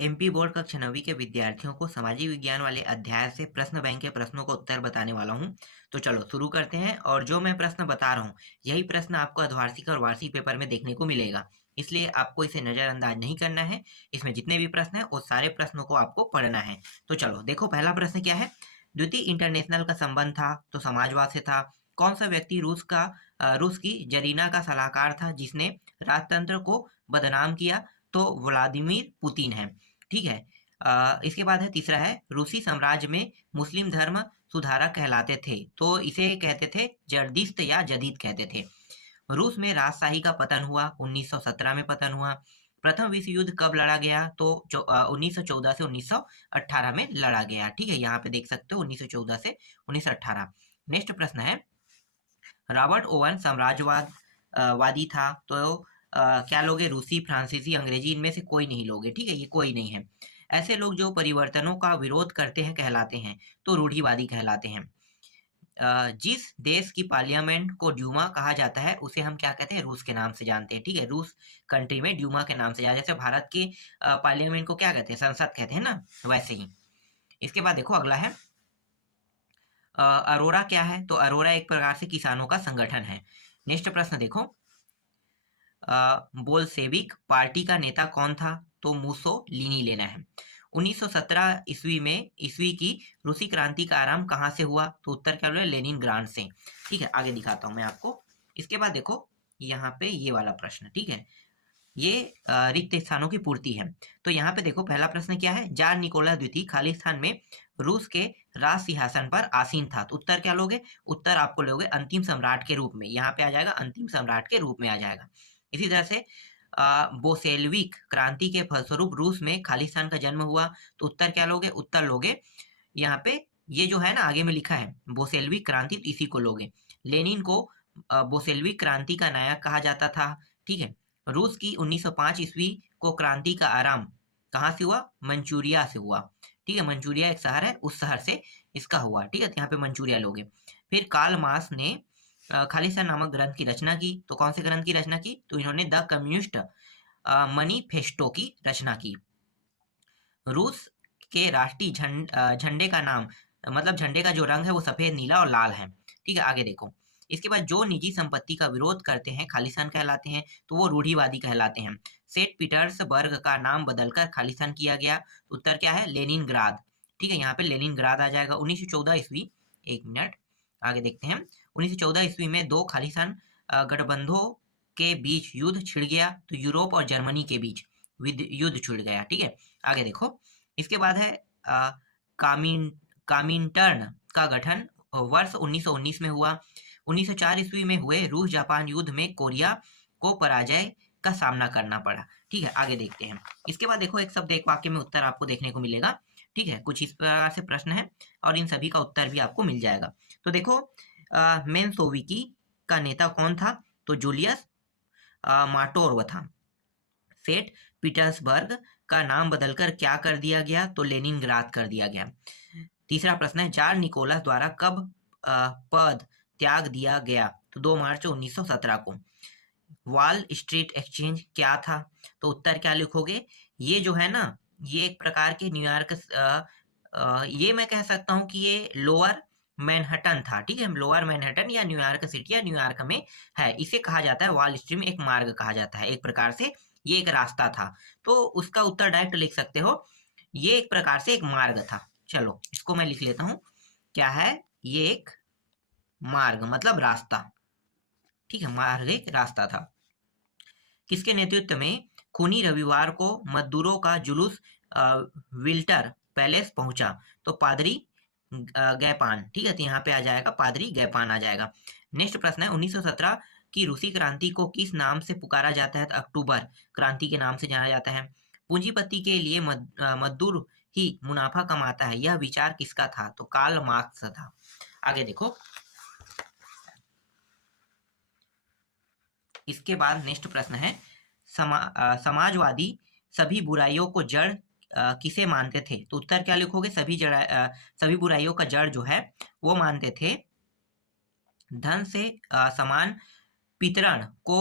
MP board कक्षा 9वीं के विद्यार्थियों को सामाजिक विज्ञान वाले अध्याय से प्रश्न बैंक के प्रश्नों का उत्तर बताने वाला हूं। तो चलो शुरू करते हैं। और जो मैं प्रश्न बता रहा हूं यही प्रश्न आपको अर्धवार्षिक और वार्षिक पेपर में देखने को मिलेगा, इसलिए आपको इसे नजरअंदाज नहीं करना है। इसमें जितने भी प्रश्न हैं वो सारे प्रश्नों को आपको पढ़ना है। तो चलो देखो, पहला प्रश्न क्या है। द्वितीय इंटरनेशनल का संबंध था तो समाजवाद से था। कौन सा व्यक्ति रूस की जरीना का सलाहकार था जिसने राजतंत्र को बदनाम किया? तो व्लादिमीर पुतिन है। ठीक है। इसके बाद है तीसरा है, रूसी साम्राज्य में मुस्लिम धर्म सुधारक कहलाते थे तो इसे कहते थे जर्दिस्त या जदीद कहते थे। रूस में राजशाही का पतन हुआ, 1917 में पतन हुआ। प्रथम विश्व युद्ध कब लड़ा गया? तो 1914 से 1918 में लड़ा गया। ठीक है, यहाँ पे देख सकते हो 1914 से 1918। नेक्स्ट प्रश्न है, रॉबर्ट ओवन साम्राज्यवाद वादी था तो क्या लोगे? रूसी, फ्रांसीसी, अंग्रेजी, इनमें से कोई नहीं लोगे। ठीक है, ये कोई नहीं है। ऐसे लोग जो परिवर्तनों का विरोध करते हैं कहलाते हैं तो रूढ़िवादी कहलाते हैं। जिस देश की पार्लियामेंट को ड्यूमा कहा जाता है उसे हम क्या कहते हैं? रूस के नाम से जानते हैं। ठीक है, रूस कंट्री में ड्यूमा के नाम से जाते हैं। जैसे भारत के पार्लियामेंट को क्या कहते हैं? संसद कहते हैं ना, वैसे ही। इसके बाद देखो अगला है, अरोरा क्या है? तो अरोरा एक प्रकार से किसानों का संगठन है। नेक्स्ट प्रश्न देखो, बोल्शेविक पार्टी का नेता कौन था? तो मुसोलिनी लेना है। 1917 ईस्वी की रूसी क्रांति का आरंभ कहाँ से हुआ? तो उत्तर क्या बोले? लेनिनग्राड से। ठीक है, आगे दिखाता हूं मैं आपको। इसके बाद देखो यहाँ पे ये वाला प्रश्न, ठीक है, ये रिक्त स्थानों की पूर्ति है। तो यहाँ पे देखो पहला प्रश्न क्या है, जार निकोलस द्वितीय खालिस्तान में रूस के राज सिंहासन पर आसीन था। तो उत्तर क्या लोगे? उत्तर आपको लोगे अंतिम सम्राट के रूप में। यहाँ पे आ जाएगा अंतिम सम्राट के रूप में आ जाएगा। इसी तरह से बोसेल्विक क्रांति के फलस्वरूप रूस में खालिस्तान का जन्म हुआ। तो उत्तर क्या लोगे? उत्तर लोगे यहाँ पे ये जो है ना आगे में लिखा है बोसेल्विक क्रांति, तो इसी को लोगे। लेनिन को बोसेल्विक क्रांति का नायक कहा जाता था। ठीक है, रूस की 1905 ईस्वी को क्रांति का आरंभ कहाँ से हुआ? मंचूरिया से हुआ। ठीक है, मंचूरिया एक शहर है, उस शहर से इसका हुआ। ठीक है, तो यहाँ पे मंचूरिया लोगे। फिर कार्ल मार्क्स ने खालिस्तान नामक ग्रंथ की रचना की। तो कौन से ग्रंथ की रचना की? तो इन्होंने द कम्युनिस्ट मनीफेस्टो की रचना की। रूस के राष्ट्रीय झंडे का नाम, मतलब झंडे का जो रंग है वो सफेद, नीला और लाल है। ठीक है, आगे देखो। इसके बाद जो निजी संपत्ति का विरोध करते हैं खालिस्तान कहलाते हैं तो वो रूढ़िवादी कहलाते हैं। सेंट पीटर्सबर्ग का नाम बदलकर खालिस्तान किया गया। उत्तर क्या है? लेनिनग्राद। ठीक है, यहाँ पे लेनिनग्राद आ जाएगा। 1914 ईस्वी, एक मिनट आगे देखते हैं। 1914 ईस्वी में दो खालिस्तान गठबंधों के बीच युद्ध छिड़ गया। तो यूरोप और जर्मनी के बीच युद्ध छिड़ गया। ठीक है, आगे देखो। इसके बाद है कामिंटर्न का गठन वर्ष 1919 में हुआ। 1904 ईस्वी में हुए रूस जापान युद्ध में कोरिया को पराजय का सामना करना पड़ा। ठीक है, आगे देखते हैं। इसके बाद देखो एक शब्द एक वाक्य में उत्तर आपको देखने को मिलेगा। ठीक है, कुछ इस प्रकार से प्रश्न है और इन सभी का उत्तर भी आपको मिल जाएगा। तो देखो, मेन्शोविकी का नेता कौन था? तो जूलियस माटोर्व था। सेंट पीटर्सबर्ग का नाम बदलकर क्या कर दिया गया? तो लेनिनग्राद कर दिया गया। तीसरा प्रश्न है, जार निकोलस द्वारा कब पद त्याग दिया गया? तो 2 मार्च 1917 को। वॉल स्ट्रीट एक्सचेंज क्या था? तो उत्तर क्या लिखोगे? ये जो है ना, ये एक प्रकार के न्यूयॉर्क, ये मैं कह सकता हूँ कि ये लोअर मैनहट्टन था। ठीक है, लोअर मैनहट्टन या न्यूयॉर्क सिटी या न्यूयॉर्क में है। इसे कहा जाता है वॉल स्ट्रीट में एक मार्ग कहा जाता है, एक प्रकार से ये एक रास्ता था। तो उसका उत्तर डायरेक्ट लिख सकते हो, ये एक प्रकार से एक मार्ग था। चलो इसको मैं लिख लेता हूँ, क्या है? ये एक मार्ग मतलब रास्ता। ठीक है, मार्ग एक रास्ता था। किसके नेतृत्व में खूनी रविवार को मजदूरों का जुलूस विल्टर पैलेस पहुंचा? तो पादरी गैपान। ठीक है, तो यहाँ पे आ जाएगा पादरी गैपान आ जाएगा। नेक्स्ट प्रश्न है, 1917 की रूसी क्रांति को किस नाम से पुकारा जाता है? तो अक्टूबर क्रांति के नाम से जाना जाता है। पूंजीपति के लिए मजदूर ही मुनाफा कमाता है, यह विचार किसका था? तो कार्ल मार्क्स था। आगे देखो, इसके बाद नेक्स्ट प्रश्न है, समाजवादी सभी बुराइयों को जड़ किसे मानते थे? तो उत्तर क्या लिखोगे? सभी बुराइयों का जड़ जो है वो मानते थे धन से समान वितरण को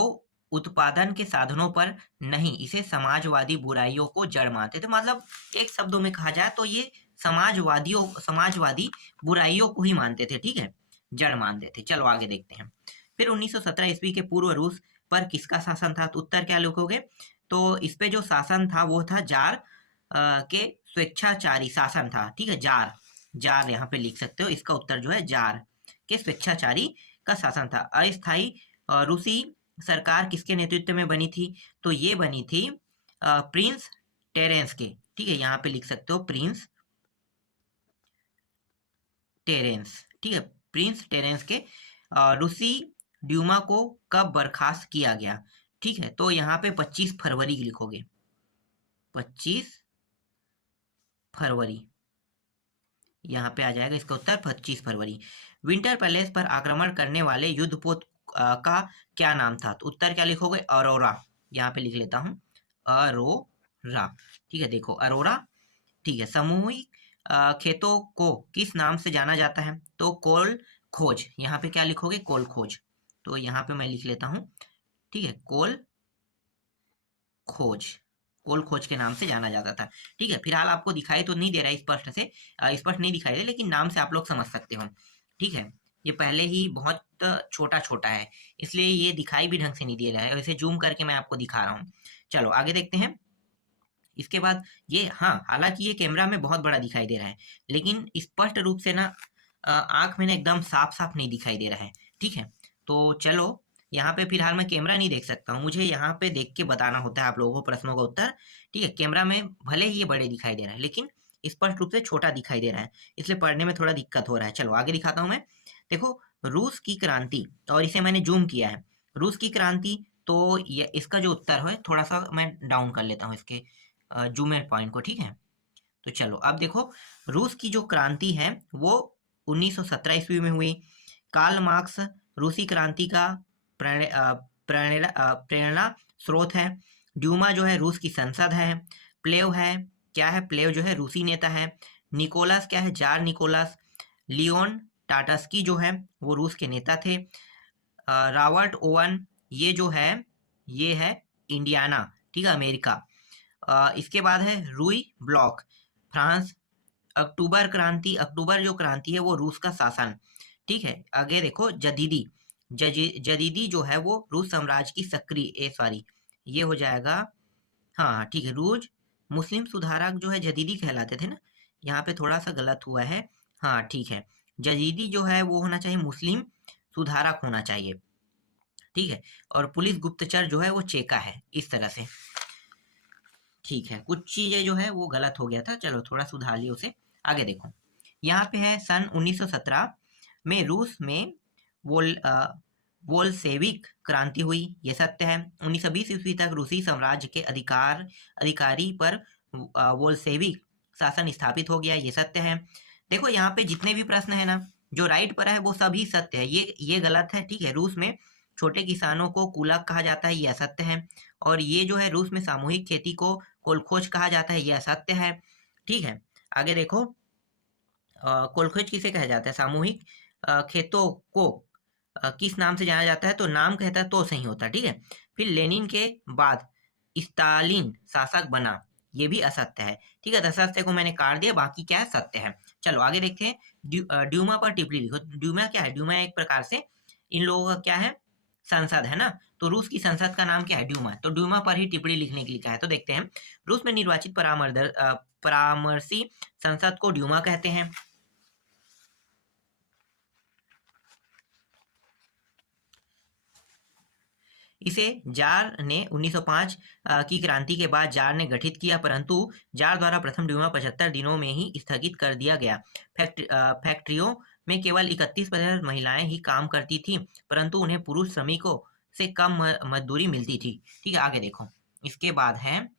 उत्पादन के साधनों पर नहीं, इसे समाजवादी बुराइयों को जड़ मानते थे। मतलब एक शब्दों में कहा जाए तो ये समाजवादी बुराइयों को ही मानते थे, ठीक है, जड़ मानते थे। चलो आगे देखते हैं। फिर 1917 ईस्वी के पूर्व रूस पर किसका शासन था? तो उत्तर क्या लिखोगे? तो इस पे जो शासन था वो था जार के स्वेच्छाचारी शासन था, ठीक है, जार, जार यहाँ पे लिख सकते हो। इसका उत्तर जो है जार के स्वेच्छाचारी का शासन था। अस्थायी रूसी सरकार किसके नेतृत्व में बनी थी? तो ये बनी थी प्रिंस टेरेंस के, ठीक है, यहाँ पे लिख सकते हो प्रिंस टेरेंस, ठीक है, प्रिंस टेरेंस के। रूसी ड्यूमा को कब बर्खास्त किया गया? ठीक है, तो यहाँ पे 25 फरवरी लिखोगे, 25 फरवरी, यहाँ पे आ जाएगा इसका उत्तर 25 फरवरी। विंटर पैलेस पर आक्रमण करने वाले युद्धपोत का क्या नाम था? तो उत्तर क्या लिखोगे? अरोरा, यहाँ पे लिख लेता हूँ अरोरा, ठीक है, देखो अरोरा, ठीक है। सामूहिक खेतों को किस नाम से जाना जाता है? तो कोल खोज, यहाँ पे क्या लिखोगे? कोल खोज, तो यहाँ पे मैं लिख लेता हूँ, ठीक है, कोल खोज, कोल खोज के नाम से जाना जाता था, ठीक है। फिलहाल आपको दिखाई तो नहीं दे रहा है स्पष्ट से, स्पष्ट नहीं दिखाई दे, लेकिन नाम से आप लोग समझ सकते हो, ठीक है। ये पहले ही बहुत छोटा छोटा है, इसलिए ये दिखाई भी ढंग से नहीं दे रहा है। वैसे जूम करके मैं आपको दिखा रहा हूँ। चलो आगे देखते हैं। इसके बाद ये, हाँ, हालांकि ये कैमरा में बहुत बड़ा दिखाई दे रहा है, लेकिन स्पष्ट रूप से ना आंख में ना एकदम साफ साफ नहीं दिखाई दे रहा है, ठीक है। तो चलो यहाँ पे फिलहाल मैं कैमरा नहीं देख सकता हूँ, मुझे यहाँ पे देख के बताना होता है आप लोगों को प्रश्नों का उत्तर, ठीक है। कैमरा में भले ही ये बड़े दिखाई दे रहा है, लेकिन स्पष्ट रूप से छोटा दिखाई दे रहा है, इसलिए पढ़ने में थोड़ा दिक्कत हो रहा है। चलो आगे दिखाता हूँ मैं। देखो, रूस की क्रांति, और इसे मैंने जूम किया है, रूस की क्रांति, तो ये इसका जो उत्तर है, थोड़ा सा मैं डाउन कर लेता हूँ इसके जूमर पॉइंट को, ठीक है। तो चलो अब देखो, रूस की जो क्रांति है वो 1917 ईस्वी में हुई। कार्ल मार्क्स रूसी क्रांति का प्रेरणा स्रोत है। ड्यूमा जो है रूस की संसद है। प्लेव है, क्या है? प्लेव जो है रूसी नेता है। निकोलस क्या है? Jar Nicholas. लियोन टाटस्की जो है वो रूस के नेता थे। रॉबर्ट ओवन, ये जो है ये है इंडियाना, ठीक है, अमेरिका। इसके बाद है रूई ब्लॉक, फ्रांस। अक्टूबर क्रांति, अक्टूबर जो क्रांति है वो रूस का शासन, ठीक है। आगे देखो, जदीदी जो है वो रूस साम्राज्य की सक्रिय, सॉरी, ये हो जाएगा, हाँ ठीक है, रूस मुस्लिम सुधारक जो है जदीदी कहलाते थे ना, यहाँ पे थोड़ा सा गलत हुआ है, हाँ ठीक है, जदीदी जो है वो होना चाहिए मुस्लिम सुधारक होना चाहिए, ठीक है। और पुलिस गुप्तचर जो है वो चेका है, इस तरह से, ठीक है। कुछ चीजें जो है वो गलत हो गया था, चलो थोड़ा सुधार लियो उसे। आगे देखो, यहाँ पे है सन 1917 में रूस में बोल्शेविक क्रांति हुई, ये सत्य है। 1920 ईस्वी तक रूसी साम्राज्य के अधिकारी पर बोल्शेविक शासन स्थापित हो गया, ये सत्य है। देखो यहाँ पे जितने भी प्रश्न है ना, जो राइट पर है वो सभी सत्य है, ये गलत है, ठीक है। रूस में छोटे किसानों को कुलक कहा जाता है, ये असत्य है। और ये जो है रूस में सामूहिक खेती को कोलखोज कहा जाता है, ये असत्य है, ठीक है। आगे देखो, कोलखोज किसे कहा जाता है? सामूहिक खेतों को किस नाम से जाना जाता है? तो नाम कहता है तो सही होता है, ठीक है। फिर लेनिन के बाद स्टालिन शासक बना, ये भी असत्य है, ठीक है। असत्य को मैंने काट दिया, बाकी क्या है? सत्य है। चलो आगे देखते हैं। ड्यूमा पर टिप्पणी लिखो। ड्यूमा क्या है? ड्यूमा एक प्रकार से इन लोगों का क्या है? संसद है ना, तो रूस की संसद का नाम क्या है? ड्यूमा। तो ड्यूमा पर ही टिप्पणी लिखने के लिए कहा है। तो देखते हैं, रूस में निर्वाचित परामर्शी संसद को ड्यूमा कहते हैं। इसे जार ने 1905 की क्रांति के बाद जार ने गठित किया, परंतु जार द्वारा प्रथम ड्यूमा 75 दिनों में ही स्थगित कर दिया गया। फैक्ट्रियों में केवल 31% महिलाएं ही काम करती थी, परंतु उन्हें पुरुष श्रमिकों से कम मजदूरी मिलती थी, ठीक है। आगे देखो, इसके बाद है,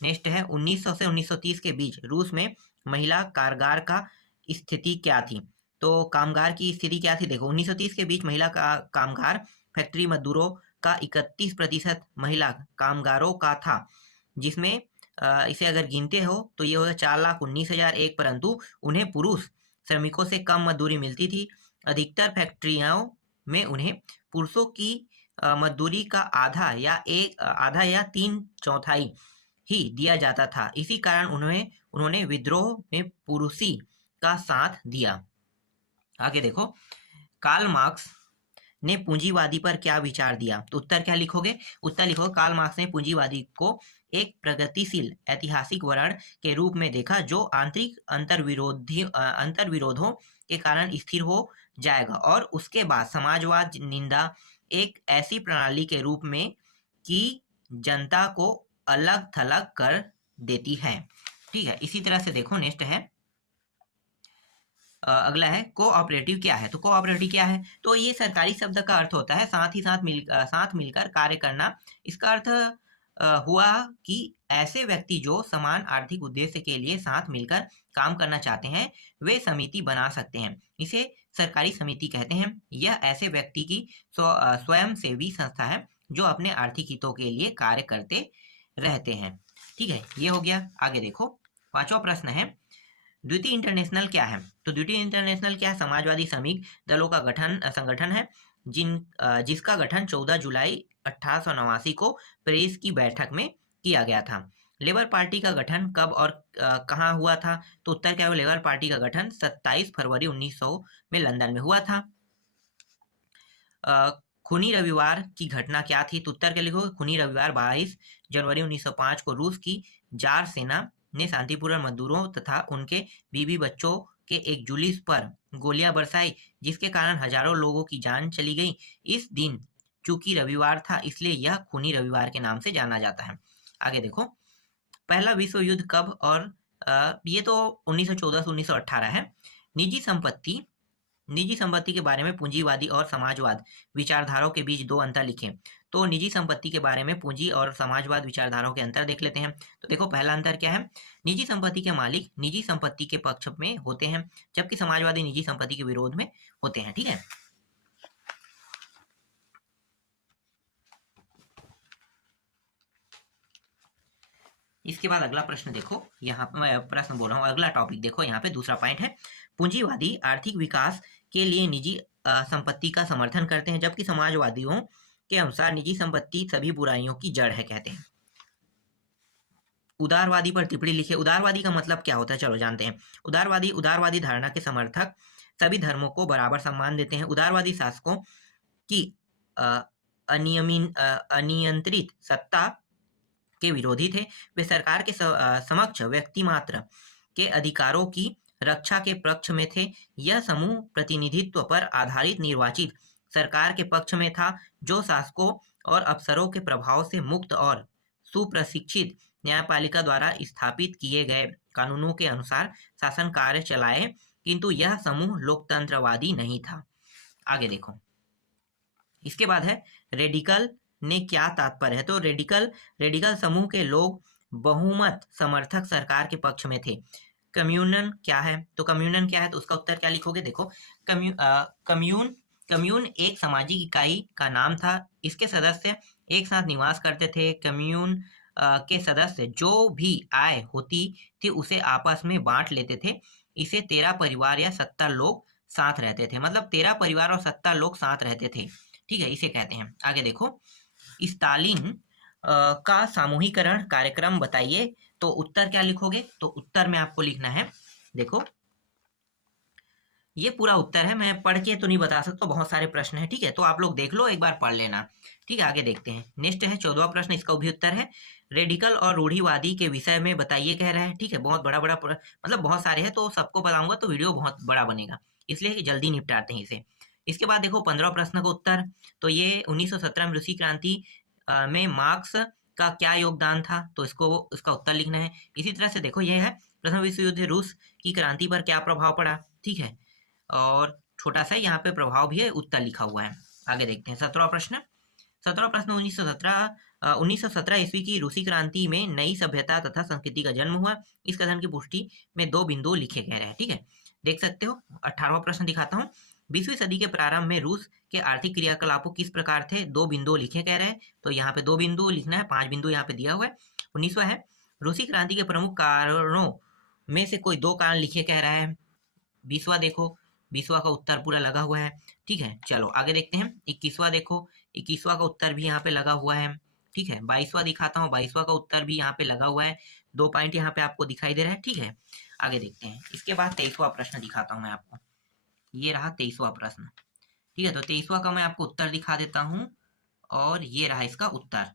नेक्स्ट है 1900 से 1930 के बीच रूस में महिला कामगार का स्थिति क्या थी? तो कामगार की स्थिति क्या थी? देखो, 1930 के बीच महिला का कामगार फैक्ट्री मजदूरों का 31% महिला कामगारों का था, जिसमें इसे अगर गिनते हो तो ये होगा 4,19,001, परंतु उन्हें पुरुष श्रमिकों से कम मजदूरी मिलती थी। अधिकतर फैक्ट्रियों में उन्हें पुरुषों की मजदूरी का आधा या 3/4 ही दिया जाता था। इसी कारण उन्होंने विद्रोह में पुरुषी का साथ दिया। आगे देखो, कार्ल मार्क्स ने पूंजीवादी पर क्या विचार दिया? तो उत्तर क्या लिखोगे? उत्तर लिखोगे कार्ल मार्क्स ने पूंजीवादी को एक प्रगतिशील ऐतिहासिक वर्ण के रूप में देखा जो आंतरिक अंतर्विरोधों के कारण स्थिर हो जाएगा, और उसके बाद समाजवाद निंदा एक ऐसी प्रणाली के रूप में कि जनता को अलग थलग कर देती है। ठीक है, इसी तरह से देखो नेक्स्ट है, अगला है कोऑपरेटिव क्या है? तो कोऑपरेटिव क्या है? तो ये सरकारी शब्द का अर्थ होता है साथ मिलकर कार्य करना। इसका अर्थ हुआ कि ऐसे व्यक्ति जो समान आर्थिक उद्देश्य के लिए साथ मिलकर काम करना चाहते हैं वे समिति बना सकते हैं। इसे सरकारी समिति कहते हैं। यह ऐसे व्यक्ति की स्वयं सेवी संस्था है जो अपने आर्थिक हितों के लिए कार्य करते रहते हैं। ठीक है, ये हो गया। आगे देखो, पांचवा प्रश्न है, द्वितीय इंटरनेशनल क्या है? तो द्वितीय इंटरनेशनल क्या है? समाजवादी श्रमिक दलों का संगठन है जिसका गठन 14 जुलाई 1889 को पेरिस की बैठक में किया गया था। लेबर पार्टी का गठन कब और कहाँ हुआ था? तो उत्तर क्या है? लेबर पार्टी का गठन 27 फरवरी 1900 में लंदन में हुआ था। खूनी रविवार की घटना क्या थी? तो उत्तर क्या लिखोगे? खूनी रविवार 22 जनवरी 1905 को रूस की जार सेना ने शांतिपूर्ण मजदूरों तथा उनके बीवी बच्चों के एक जुलूस पर गोलियां बरसाई, जिसके कारण हजारों लोगों की जान चली गई। इस दिन चूंकि रविवार था इसलिए यह खूनी रविवार के नाम से जाना जाता है। आगे देखो, पहला विश्व युद्ध कब और ये तो 1914 से 1918 है। निजी संपत्ति के बारे में पूंजीवादी और समाजवाद विचारधाराओं के बीच दो अंतर लिखें। तो निजी संपत्ति के बारे में पूंजी और समाजवाद विचारधाराओं के अंतर देख लेते हैं। तो देखो, पहला अंतर क्या है? निजी संपत्ति के मालिक निजी संपत्ति के पक्ष में होते हैं, जबकि समाजवादी निजी संपत्ति के विरोध में होते हैं। ठीक है, इसके बाद अगला प्रश्न देखो, यहाँ पे मैं प्रश्न बोल रहा हूँ, अगला टॉपिक देखो, यहाँ पे दूसरा पॉइंट है, पूंजीवादी आर्थिक विकास के लिए निजी संपत्ति का समर्थन करते हैं, जबकि समाजवादियों के अनुसार निजी संपत्ति सभी बुराइयों की जड़ है, कहते हैं। उदारवादी पर टिप्पणी लिखे। उदारवादी का मतलब क्या होता है? चलो जानते हैं। उदारवादी धारणा के समर्थक सभी धर्मों को बराबर सम्मान देते हैं। उदारवादी शासकों की अनियंत्रित सत्ता के विरोधी थे। वे सरकार के समक्ष व्यक्ति मात्र के अधिकारों की रक्षा के पक्ष में थे। यह समूह प्रतिनिधित्व पर आधारित निर्वाचित सरकार के पक्ष में था, जो शासकों और अफसरों के प्रभाव से मुक्त और सुप्रशिक्षित न्यायपालिका द्वारा स्थापित किए गए कानूनों के अनुसार शासन कार्य चलाए, किंतु यह समूह लोकतंत्रवादी नहीं था। आगे देखो, इसके बाद है रेडिकल ने क्या तात्पर्य है? तो रेडिकल समूह के लोग बहुमत समर्थक सरकार के पक्ष में थे। कम्युनन क्या है? तो कम्युनन क्या है? तो उसका उत्तर क्या लिखोगे? देखो, कम्यून एक सामाजिक इकाई का नाम था। इसके सदस्य एक साथ निवास करते थे। कम्यून के सदस्य जो भी आय होती थी उसे आपस में बांट लेते थे। इसे 13 परिवार या 70 लोग साथ रहते थे, मतलब 13 परिवार और 70 लोग साथ रहते थे। ठीक है, इसे कहते हैं। आगे देखो, स्टालिन का सामूहिकरण कार्यक्रम बताइए। तो उत्तर क्या लिखोगे? तो उत्तर में आपको लिखना है, देखो ये पूरा उत्तर है, मैं पढ़ के तो नहीं बता सकता, बहुत सारे प्रश्न है। ठीक है, तो आप लोग देख लो, एक बार पढ़ लेना। ठीक है, आगे देखते हैं। नेक्स्ट है 14वां प्रश्न, इसका भी उत्तर है रेडिकल और रूढ़िवादी के विषय में बताइए, कह रहा है। ठीक है, बहुत बड़ा मतलब बहुत सारे हैं, तो सबको बताऊंगा तो वीडियो बहुत बड़ा बनेगा, इसलिए जल्दी निपटाते हैं इसे। इसके बाद देखो 15 प्रश्न का उत्तर। तो ये 1917 में रूसी क्रांति में मार्क्स का क्या योगदान था? तो इसका उत्तर लिखना है। इसी तरह से देखो, यह है प्रथम विश्व युद्ध रूस की क्रांति पर क्या प्रभाव पड़ा। ठीक है, और छोटा सा यहाँ पे प्रभाव भी है, उत्तर लिखा हुआ है। आगे देखते हैं 17वां प्रश्न। 17वां प्रश्न 1917 ईस्वी की रूसी क्रांति में नई सभ्यता तथा संस्कृति का जन्म हुआ। इस कथन की पुष्टि में 2 बिंदु लिखे गए हैं। ठीक है, देख सकते हो। 18वां प्रश्न दिखाता हूँ। 20वीं सदी के प्रारंभ में रूस के आर्थिक क्रियाकलापों किस प्रकार थे? 2 बिंदु लिखे कह रहे हैं, तो यहाँ पे 2 बिंदु लिखना है, 5 बिंदु यहाँ पे दिया हुआ है। 19वां है रूसी क्रांति के प्रमुख कारणों में से कोई 2 कारण लिखे कह रहा है। 20वां देखो, 20वां का उत्तर पूरा लगा हुआ है। ठीक है, चलो आगे देखते हैं। 21वां देखो, 21वां का उत्तर भी यहाँ पे लगा हुआ है। ठीक है, 22वां दिखाता हूँ, 22वां का उत्तर भी यहाँ पे लगा हुआ है। 2 पॉइंट यहाँ पे आपको दिखाई दे रहा है। ठीक है, आगे देखते हैं। इसके बाद 23वां प्रश्न दिखाता हूँ मैं आपको। ये रहा 23वां प्रश्न। ठीक है, तो 23वां का मैं आपको उत्तर दिखा देता हूँ और ये रहा इसका उत्तर।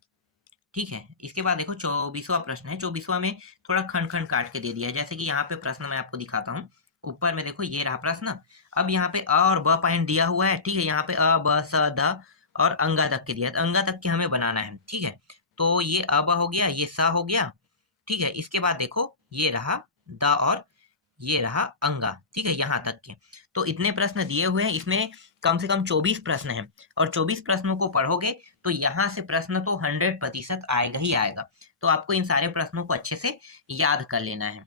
ठीक है, इसके बाद देखो 24वां प्रश्न है। 24वां में थोड़ा खंड खंड काट के दे दिया है। जैसे कि यहाँ पे प्रश्न मैं आपको दिखाता हूँ। ऊपर में देखो ये रहा प्रश्न। अब यहाँ पे अ और ब पॉइंट दिया हुआ है। ठीक है, यहाँ पे अ ब स द और अंगा तक के दिया है, तो अंगा तक के हमें बनाना है। ठीक है, तो ये अ ब हो गया, ये स हो गया। ठीक है, इसके बाद देखो ये रहा द और ये रहा अंगा। ठीक है, यहाँ तक के। तो इतने प्रश्न दिए हुए हैं, इसमें कम से कम 24 प्रश्न हैं और 24 प्रश्नों को पढ़ोगे तो यहाँ से प्रश्न तो 100% आएगा ही आएगा। तो आपको इन सारे प्रश्नों को अच्छे से याद कर लेना है।